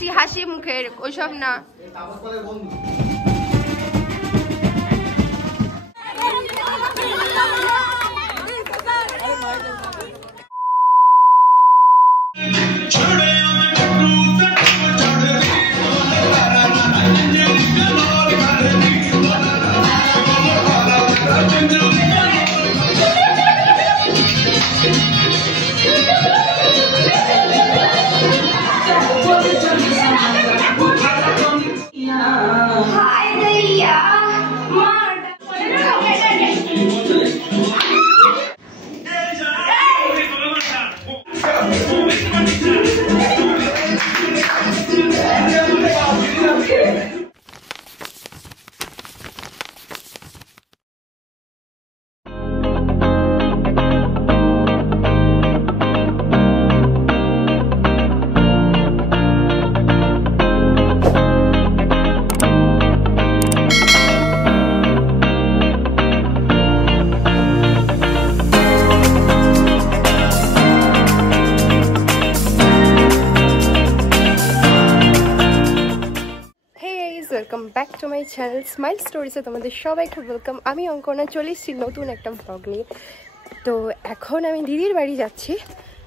হাসি হাসি মুখের, ওইসব না। Welcome back to my channel smile স্টোরিজে তোমাদের সবাইকে ওয়েলকাম। আমি অঙ্কনা চলে এসেছি নতুন একটা ব্লগ নিয়ে। তো এখন আমি দিদির বাড়ি যাচ্ছি।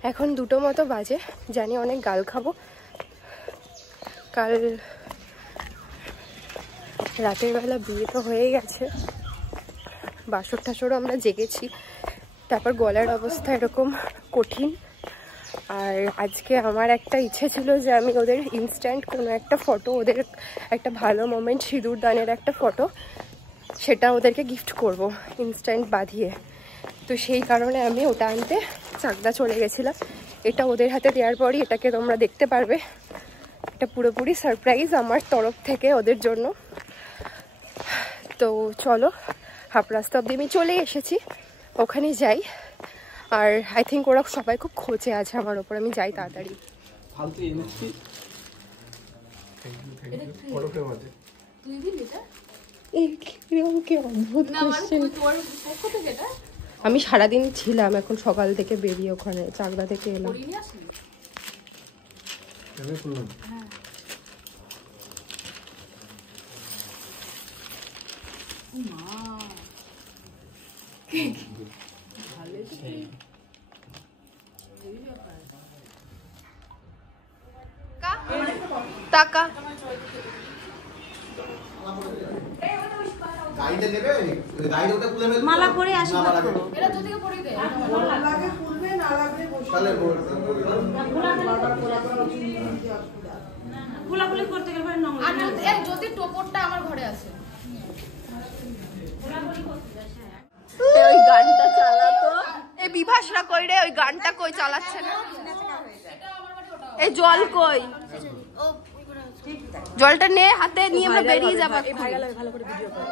এখন 2টো মতো বাজে, জানি অনেক গাল খাবো। কাল রাতের বেলা বিয়ে তো হয়ে গেছে, বাসর টাসরও আমরা জেগেছি, তারপর গলার অবস্থা এরকম কঠিন। আর আজকে আমার একটা ইচ্ছে ছিল যে আমি ওদের ইনস্ট্যান্ট কোনো একটা ফটো, ওদের একটা ভালো মোমেন্ট, সিঁদুর দানের একটা ফটো, সেটা ওদেরকে গিফট করব ইনস্ট্যান্ট বাঁধিয়ে। তো সেই কারণে আমি ওটা আনতে চাকদা চলে গেছিলাম। এটা ওদের হাতে দেওয়ার পরই এটাকে তোমরা দেখতে পারবে। এটা পুরোপুরি সারপ্রাইজ আমার তরফ থেকে ওদের জন্য। তো চলো, হাফ রাস্তা অবধি আমি চলে এসেছি, ওখানে যাই। আর আই থিঙ্ক ওরা সবাই খুব খোঁজে আছে আমার ওপর, আমি যাই তাড়াতাড়ি। আমি সারাদিন ছিলাম, এখন সকাল থেকে বেরিয়ে ওখানে চাকদা থেকে এলাম। টাকা মালা করে আশীর্বাদ করো। এটা দুদিকে পড়ে দেয়, লাগে খুলবে না লাগবে তাহলে খোলাখুলি করতে গেলে নোংরা। আর যদি টোপরটা আমার ঘরে আছে, ওই গানটা চালাতো, এই বিভাসরা কই রে, ওই গানটা কই চালাচ্ছে না। এই জল কই, জলটা নে হাতে নিয়ে আমরা বেরিয়ে যাবো। ভালো করে ভিডিও কর।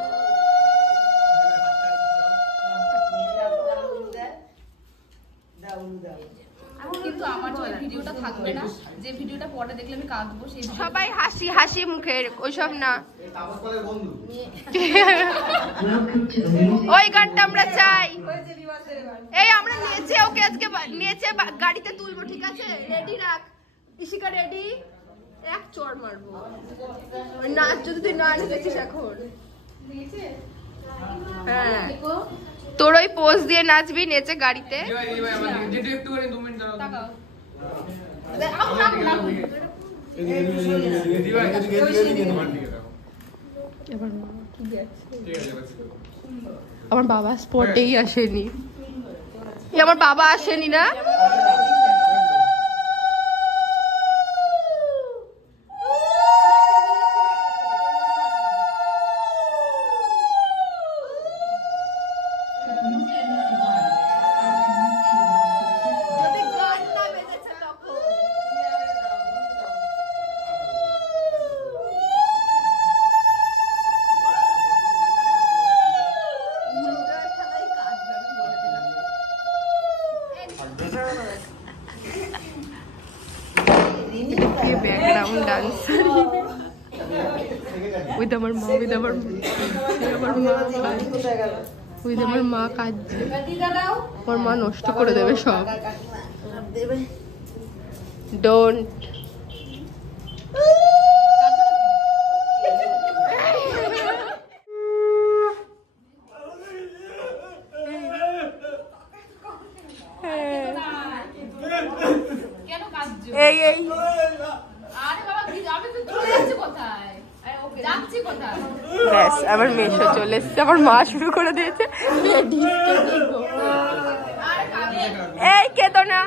কিন্তু আমার যে ভিডিওটা থাকবে না, যে ভিডিওটা পরে দেখলে আমি কাঁদবো, সেই সবাই হাসি হাসি মুখের, ওইসব না। ওই গানটা আমরা চাই। এই আমরা নেচে ওকে আজকে নেচে গাড়িতে তুলবো, ঠিক আছে? রেডি রাখ ইশিকা, রেডি? এক চড় মারবো। নাচ যদি তুই না নেচেছিস এখন, হ্যাঁ তোর ওই পোজ দিয়ে নাচবি নেচে গাড়িতে। আমার বাবা স্পটেই আসেনি, আমার বাবা আসেনি না। Background dancer with our mom, with our মা কাঁদছে, ওর মা নষ্ট করে দেবে সব। ডোন্ট এই এই আরে বাবা কি যাবে তুই চলে যাচ্ছিস কোথায়? যাচ্ছি কোথায়? ব্যাস আমার মেশো চলে এসছে, আমার মা শুরু করে দিয়েছে এই কেতো না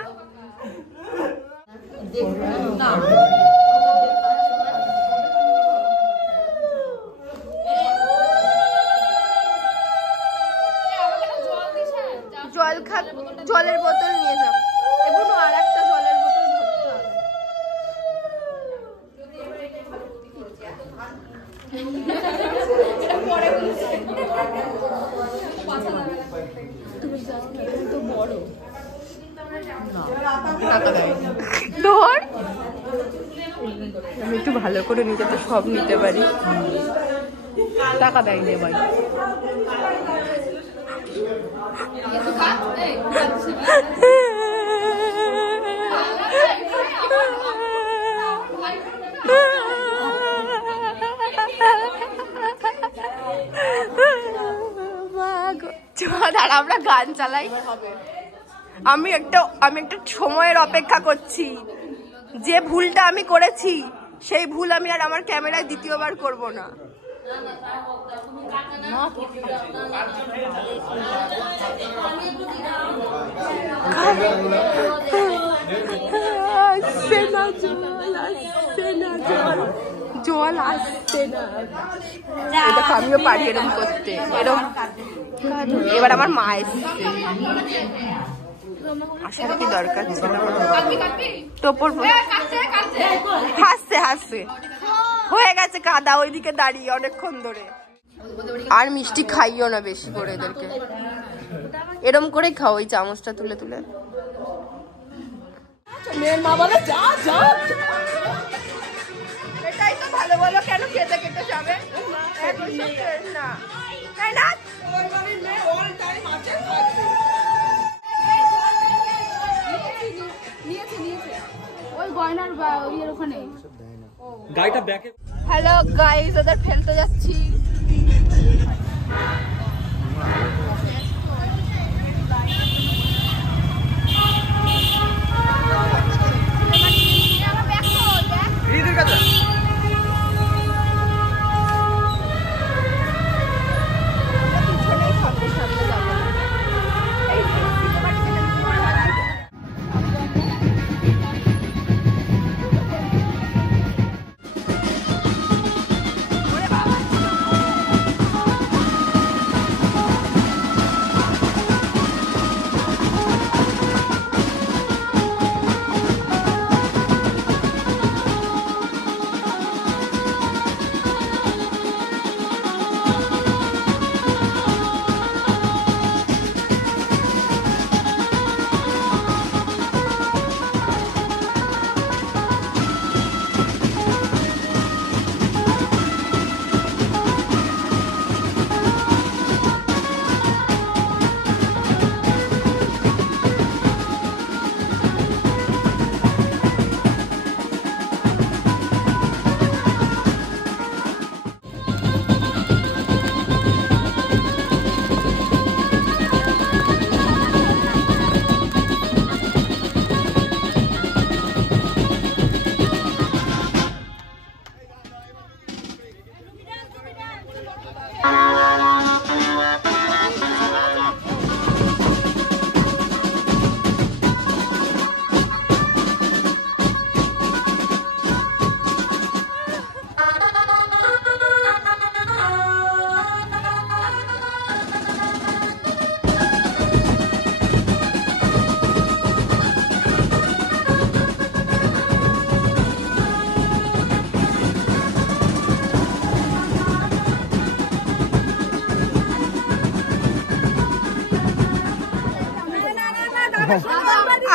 জল খা, জলের বোতল নিয়ে যাও এবং আর একটা জলের বোতল ভরতে হবে। ধর আমি একটু ভালো করে নিতে তো সব নিতে পারি। টাকা দেয়নি ভাই। দাঁড়া আমরা গান চালাই। আমি একটা সময়ের অপেক্ষা করছি। যে ভুলটা আমি করেছি সেই ভুল আমি আর আমার ক্যামেরায় দ্বিতীয়বার করব না। জল আসছে না। দেখো আমিও পারি এরকম করতে, এরকম। এবার আমার মা এসছে, আসার কি দরকার ছিল? তোপর হাসছে হাসছে হয়ে গেছে কাদা ওইদিকে দাঁড়িয়ে অনেকক্ষণ ধরে। আর মিষ্টি খাইও না বেশি করে এদেরকে, এরম করে খাও ওই চামচটা তুলে তুলে। মা বলে যা যা, এটাই তো ভালো বলো, কেন খেতে খেতে যাবে না? তাই না? হ্যালো গাইস, ওদের ফেলতে যাচ্ছি।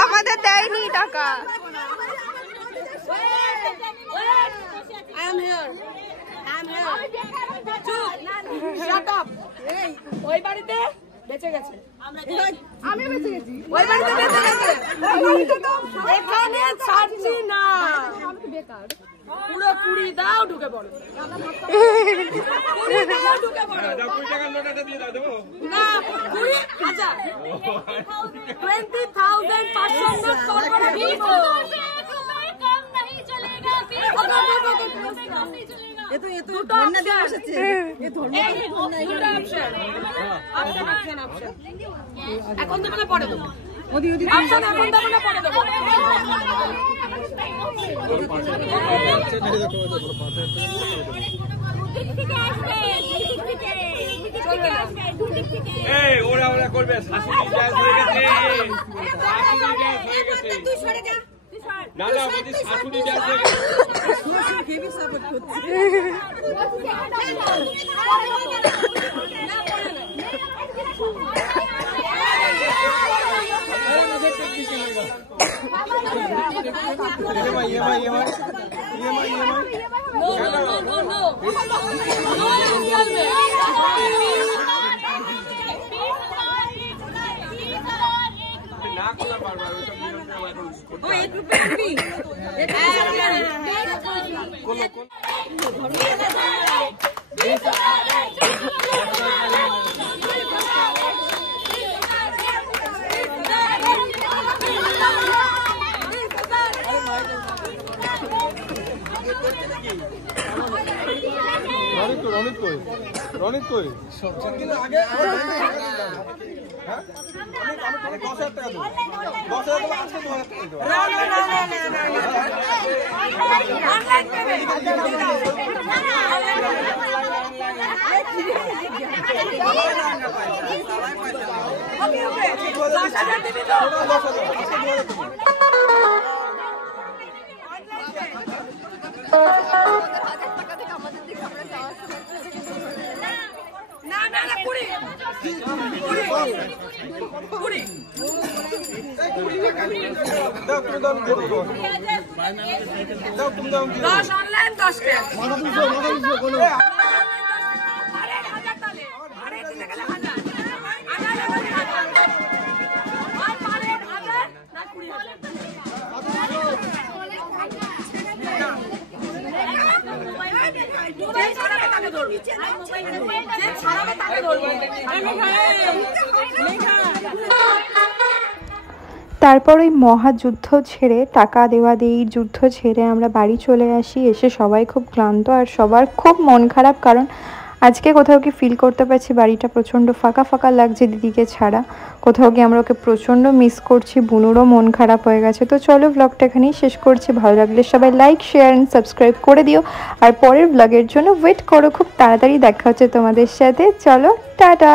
আমাদের দেয়নি টাকা। ওই বাড়িতে বেঁচে গেছে, আমি বেঁচে গেছি, ওই বাড়িতে বেঁচে গেছে, এখানে ছাড়ছি না, বেকার পুরো 20 দাও ঢুকে পড়ো, 20 দাও ঢুকে পড়ো, 20 টাকার নোটটা দিয়ে দাও দেবো না, 20,000 20,500 নোট করব না, এখন দেবো না পরে দেবো অপশন এখন দেবো না পরে দেবো এই ওরা ওরা করবে শাশুড়ি গ্যাস হয়ে গেছে শাশুড়ি গ্যাস হয়ে গেছে তুই সরে যা না না বলি শাশুড়ি গ্যাস হয়ে গেছে শ্বশুর কেবি সাপোর্ট করছে রনিত কই সবচেয়ে আগে হ্যাঁ আমি 10,000 টাকা দেব 10,000 টাকা আজকে 2,000 টাকা দেব না অনলাইন ওকে 10,000 দিবি তো 10,000 না না না কুড়ি দাও তুমি দাও দাও তুমি দাও 10 অনলাইন 10 ক্যাশ মাথা দিছো কোন আরে 1000 তালে আরে দিতে গেলে 1000 আর পারে 1000 না 20,000 তারপর ওই মহাযুদ্ধ ছেড়ে টাকা দেওয়া দেওয়ির যুদ্ধ ছেড়ে আমরা বাড়ি চলে আসি। এসে সবাই খুব ক্লান্ত আর সবার খুব মন খারাপ, কারণ আজকে কোথাও কি ফিল করতে পারছি বাড়িটা প্রচণ্ড ফাঁকা ফাঁকা লাগছে দিদিকে ছাড়া। কোথাও কি আমরা ওকে প্রচণ্ড মিস করছি, বুনুরও মন খারাপ হয়ে গেছে। তো চলো ব্লগটা এখানেই শেষ করছি। ভালো লাগলে সবাই লাইক শেয়ার অ্যান্ড সাবস্ক্রাইব করে দিও, আর পরের ব্লগের জন্য ওয়েট করো। খুব তাড়াতাড়ি দেখা হচ্ছে তোমাদের সাথে। চলো টাটা।